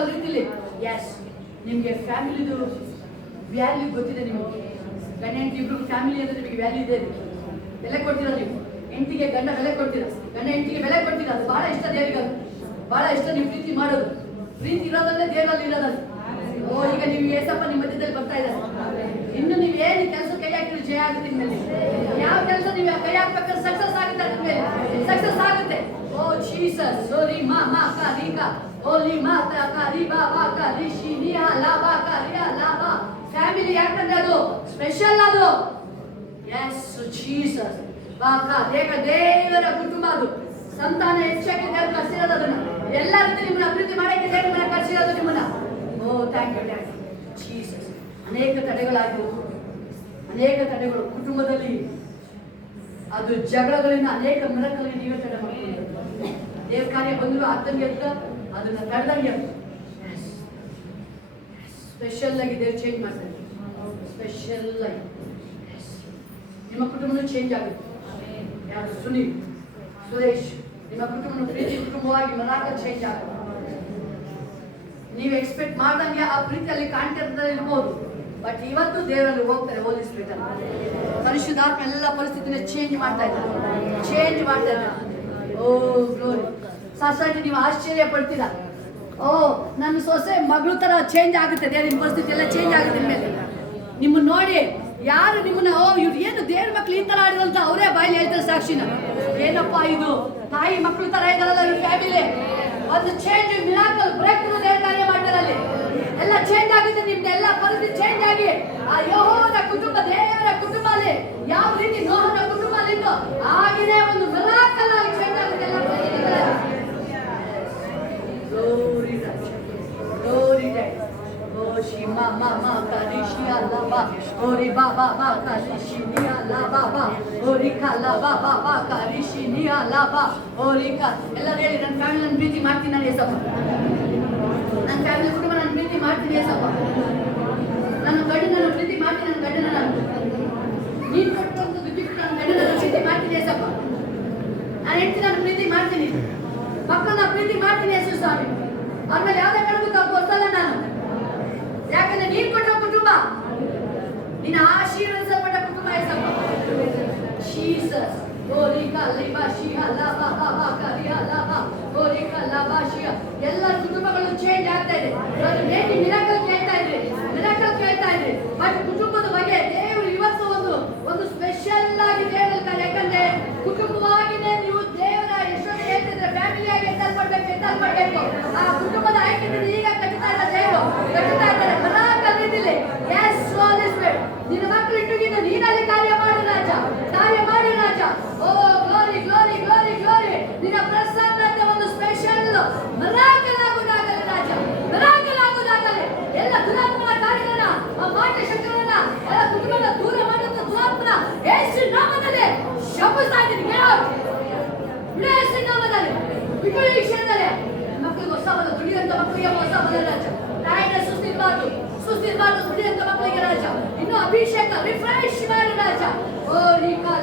ಆಗೋ ರೀತಿಲಿ ಎಸ್ ನಿಮಗೆ ಫ್ಯಾಮಿಲಿದು ವ್ಯಾಲ್ಯೂ ಗೊತ್ತಿದೆ. ನಿಮಗೆ ಗಂಡ ಹೆಂಡತಿ ಇಬ್ರು ಫ್ಯಾಮಿಲಿ ಅಂದ್ರೆ ನಿಮಗೆ ವ್ಯಾಲ್ಯೂ ಇದೆ. ಬೆಲೆ ಕೊಡ್ತೀರಾ ನೀವು ಹೆಂಡತಿಗೆ, ಗಂಡ ಬೆಲೆ ಕೊಡ್ತೀರಾ, ಗಂಡ ಹೆಂಡತಿಗೆ ಬೆಲೆ ಕೊಡ್ತೀರಾ. ಅದು ಬಹಳ ಇಷ್ಟ ದೇವರಿಗೆ, ಅದು ಬಹಳ ಇಷ್ಟ. ನೀವು ಪ್ರೀತಿ ಮಾಡೋದು, ಪ್ರೀತಿ ಇರೋದಲ್ಲೇ ದೇವರಲ್ಲಿ ಇರೋದಲ್ಲ. ಓ ಈಗ ನೀವು ಏಸಪ್ಪ ನಿಮ್ಮ ಮಧ್ಯದಲ್ಲಿ ಬರ್ತಾ ಇದ್ದಾರೆ. ಇನ್ನು ನೀವು ಏನು ಕೆಲಸ ಕೈ ಹಾಕಿದ್ರೆ ಜಯ ಆಗುತ್ತೆ ನಿಮ್ಮಲ್ಲಿ. ಯಾವ ಕೆಲಸ ನೀವು ಕೈ ಹಾಕ್ಬೇಕಾದ್ರೆ ಸಕ್ಸಸ್ ಆಗುತ್ತೆ, ನಿಮ್ಮಲ್ಲಿ ಸಕ್ಸಸ್ ಆಗುತ್ತೆ. ಓ ಜೀಸಸ್ ಸೋರಿ ಮಾ ಮಾ ಕಾ ರಿ ಕಾ ಓಲಿ ಮಾ ತಾ ಕಾ ರಿ ಬಾ ಬಾ ಕಾ ರಿ ಶಿ ನಿ ಹಾ ಲಾ ಬಾ ಕಾ ರಿ ಹಾ ಲಾ ಬಾ. ಫ್ಯಾಮಿಲಿ ಯಾಕಂದ್ರೆ ಅದು ಸ್ಪೆಷಲ್. ಅದು ಎಸ್ ಜೀಸಸ್ ಬಾಕಾ ದೇವರ ಕುಟುಂಬ. ಅದು ಸಂತಾನ ಹೆಚ್ಚಾಗಿ ದೇವರು ಕಳಿಸಿರೋದು. ಅದನ್ನ ಎಲ್ಲ ರೀತಿ ನಿಮ್ಮನ್ನ ಅಭಿವೃದ್ಧಿ ಮಾಡಕ್ಕೆ ದೇವರು ಕಳಿಸಿರೋದು ನಿಮ್ಮನ್ನ. ಓ ಥ್ಯಾಂಕ್ ಯು ಜೀಸಸ್. ಅನೇಕ ತಡೆಗಳಾಗಿರುವುದು, ಅನೇಕ ತಡೆಗಳು ಕುಟುಂಬದಲ್ಲಿ. ಅದು ಜಗಳಗಳಿಂದ ಅನೇಕ ಮಿರಕಲ್ಗೆ ನೀವೇ ತಡೆ ಮಾಡ್ಕೊಂಡು ದೇವ್ರ ಕಾರ್ಯ ಬಂದರೂ ಅರ್ಥಂಗೆ ಅಂತ ಅದನ್ನ ತಡೆದಂಗೆ ಸ್ಪೆಷಲ್ ಆಗಿ ದೇವ್ರು ಚೇಂಜ್ ಮಾಡ್ತಾರೆ. ಸ್ಪೆಷಲ್ ಆಗಿ ನಿಮ್ಮ ಕುಟುಂಬನೂ ಚೇಂಜ್ ಆಗುತ್ತೆ. ಯಾರು ಸುನೀಲ್ ಸುರೇಶ್ ನಿಮ್ಮ ಕುಟುಂಬ ಪ್ರೀತಿ ಕುಟುಂಬವಾಗಿ ಮನಾಕ ಚೇಂಜ್ ಆಗುತ್ತೆ. ನೀವು ಎಕ್ಸ್ಪೆಕ್ಟ್ ಮಾಡ್ದಂಗೆ ಆ ಪ್ರೀತಿಯಲ್ಲಿ ಕಾಣ್ತಾ ಇರ್ಬೋದು, ಬಟ್ ಇವತ್ತು ದೇವರಲ್ಲಿ ಹೋಗ್ತಾರೆ. ಹೋಲಿ ಸ್ಪಿರಿಟ್ ಅಲ್ಲಿ ಪರಿಶುದ್ಧಾತ್ಮ ಎಲ್ಲ ಪರಿಸ್ಥಿತಿನ ಚೇಂಜ್ ಮಾಡ್ತಾ ಇದ್ದಾರೆ, ಚೇಂಜ್ ಮಾಡ್ತಾ ಇದ್ದಾರೆ. ಓ ಗ್ಲೋರಿ. ಸೊಸೈಟಿ ನೀವು ಆಶ್ಚರ್ಯ ಪಡ್ತೀರಾ. ಓ ನನ್ನ ಸೊಸೆ ಮಗಳು ತರ ಚೇಂಜ್ ಆಗುತ್ತೆ. ದೇವರಿನ ಪರಿಸ್ಥಿತಿ ಎಲ್ಲ ಚೇಂಜ್ ಆಗುತ್ತೆ ಮೇಲೆ. ನಿಮ್ಮನ್ನ ನೋಡಿ ಯಾರು ನಿಮ್ಮನ್ನ ಓ ಇವ್ರು ಏನು ದೇವ್ರ ಮಕ್ಳು ಈ ತರ ಆಡಿರಂತ ಅವರೇ ಬಾಯಲ್ಲಿ ಹೇಳ್ತಾರೆ ಸಾಕ್ಷಿನ. ಏನಪ್ಪ ಇದು ತಾಯಿ ಮಕ್ಕಳು ತರ ಇದಾರಲ್ಲ ಇವ್ರ ಫ್ಯಾಮಿಲಿ. ಒಂದು ಚೇಂಜ್ ಮಿರಾಕಲ್ ಬ್ರೇಕ್ ಥ್ರೂ ದೇವ್ರ ಕಾರ್ಯ ಮಾಡ್ತಾರೆ. ಅಲ್ಲಿ ಎಲ್ಲ ಚೇಂಜ್ ಆಗುತ್ತೆ. ನಿಮ್ದೆಲ್ಲ ಪರಿಸ್ಥಿತಿ ಚೇಂಜ್ ಆಗಿ ಆ ಯೆಹೋವನ ಕುಟುಂಬ, ದೇವರ ಕುಟುಂಬ ಅಲ್ಲಿ ಯಾವ ರೀತಿ ನೋಹನ ಕುಟುಂಬ ಅಲ್ಲಿತ್ತು ಹಾಗೇನೆ ಒಂದು ಮಿರಾಕಲ್ ಆಗಿ ಚೇಂಜ್ ಆಗುತ್ತೆ. ಎಲ್ಲ ಗ್ಲೋರಿ ಗ್ಲೋರಿ ಓ ಶಿಮಾ ಮಾ ಮಾ ಕರಿಶಿ ಅಲ್ಲಾ ಬಾ ಓರಿ ಬಾ ಬಾ ಬಾ ಕರಿಶಿ ನಿ ಅಲ್ಲಾ ಬಾ ಬಾ ಓರಿ ಕಲ್ಲಾ ಬಾ ಬಾ ಬಾ ಕರಿಶಿ ನಿ ಅಲ್ಲಾ ಬಾ ಓರಿ ಕ. ಎಲ್ಲರೂ ಹೇಳಿ ನನ್ನ ಫ್ಯಾಮಿಲಿ ನಾನು ಪ್ರೀತಿ ಮಾಡ್ತೀನಿ. ನಾನು ಏಸಪ್ಪ ನನ್ನ ಫ್ಯಾಮಿಲಿ ಕುಟುಂಬ ನಾನು ಪ್ರೀತಿ ಮಾಡ್ತೀನಿ. ಏಸಪ್ಪ ನನ್ನ ಗಂಡನ ಪ್ರೀತಿ ಮಾಡ್ತೀನಿ. ನನ್ನ ಗಂಡನ ನಾನು ನೀನು ಕೊಟ್ಟಂಥದ್ದು ಗಿಫ್ಟ್ ನನ್ನ ಗಂಡನ ಪ್ರೀತಿ ಮಾಡ್ತೀನಿ. ಏಸಪ್ಪ ನಾನು ಹೆಂಡತಿ ನಾನು ಪ್ರೀತಿ ಮಾಡ್ತೀನಿ. ಮಕ್ಕಳನ್ನ ಪ್ರೀತಿ ಮಾಡ್ತೀನಿ. ಯೇಸು ಸ್ವಾಮಿ ಆಮೇಲೆ ಯಾವುದೇ ಕಾರಣಕ್ಕೂ ತಪ್ಪು ಹೊಸಲ್ಲ ನಾನು. ಯಾಕಂದ್ರೆ ನೀನು ಕೊಟ್ಟ ಕುಟುಂಬ, ನಿನ್ನ ಆಶೀರ್ವದಿಸಲ್ಪಟ್ಟ ಕುಟುಂಬ. ಏಸಪ್ಪ ಜೀಸಸ್ ಓರಿಕಾ ಲೈಬಾ ಶಿಯಾ ಲಾಬಾ ಬಾಬಾ ಕರಿಯಾ ಲಾಬಾ ಓರಿಕಾ ಲಾಬಾ ಶಿಯಾ. ಎಲ್ಲ ಕುಟುಂಬಗಳು ಚೇಂಜ್ ಆಗ್ತಾ ಇದೆ. ಇವತ್ತು ಮೇಬಿ ಮಿರಾಕಲ್ ಕೇಳ್ತಾ ಇದ್ರಿ, ಮಿರಾಕಲ್ ಕೇಳ್ತಾ ಇದ್ರಿ, ಬಟ್ ಕುಟುಂಬದ ಬಗ್ಗೆ ದೇವರು ಇವತ್ತು ಒಂದು ಸ್ಪೆಷಲ್ ಆಗಿ ದೇವರಲ್ಲಿ ಕಾರ್ಯ. ಯಾಕಂದ್ರೆ ಕುಟುಂಬವಾಗಿನೇ ನೀವು ದೇವರ ಎಷ್ಟೊಂದು ಹೇಳ್ತಿದ್ರೆ ಫ್ಯಾಮಿಲಿಯಾಗಿ ಎತ್ತಲ್ಪಡ್ಬೇಕು. ಆ ಕುಟುಂಬದ ಆಯ್ಕೆ ಈಗ ಕಟ್ತಾ ಇಲ್ಲ, ದೇವರು ಕಟ್ತಾ ಇದ್ದಾರೆ ಮಿರಾಕಲ್ ರೀತಿಲಿ. ಎಸ್ ಹೋಲಿ ಸ್ಪಿರಿಟ್ ನಿನ್ನ ಮಕ್ಕಳು ಇಟ್ಟುಗಿಂದ ನೀನಲ್ಲಿ ಕಾರ್ಯ ಮಾಡು ರಾಜ, ಕಾರ್ಯ ಮಾಡು ರಾಜ. ಓ ಗ್ಲೋರಿ ಗ್ಲೋರಿ ಗ್ಲೋರಿ ಗ್ಲೋರಿ. ನಿನ್ನ ಪ್ರಸನ್ನತೆ ಒಂದು ಸ್ಪೆಷಲ್ ಮಿರಾಕಲ್ ಆಗುವುದಾಗಲಿ ರಾಜ, ಮಿರಾಕಲ್ ಆಗುವುದಾಗಲಿ. ಎಲ್ಲ ದುರಾತ್ಮನ ಕಾರ್ಯಗಳನ್ನ, ಆ ಮಾಟ ಶಕ್ತಿಗಳನ್ನ ಎಲ್ಲ ಕುಟುಂಬದ ದೂರ ಮಾಡುವಂತ ದುರಾತ್ಮನ ಯೇಸು ನಾಮದಲ್ಲಿ ಶಪಿಸ್ತಾ ಇದ್ದೀನಿ. ಯೇಸು ನಾಮದಲ್ಲಿ ವಿಪರೀಕ್ಷಣದಲ್ಲಿ ಮಕ್ಕಳಿಗೆ ಹೊಸ ಬಲ, ದುಡಿಯುವಂತ ಮಕ್ಕಳಿಗೆ ಹೊಸ ಬಲ ರಾಜ. ತಾಯಿನ ಸುಸ್ತಿರ್ಬಾರ್ದು, ಸುಸ್ತಿರ್ಬಾರ್ದು ದುಡಿಯುವಂತ ಮಕ್ಕಳಿಗೆ ರಾಜ. ಇನ್ನು ಅಭಿಷೇಕ ರಿಫ್ರೆಶ್ ಮಾಡಿ ರಾಜ. ಓ ರಿಕಾ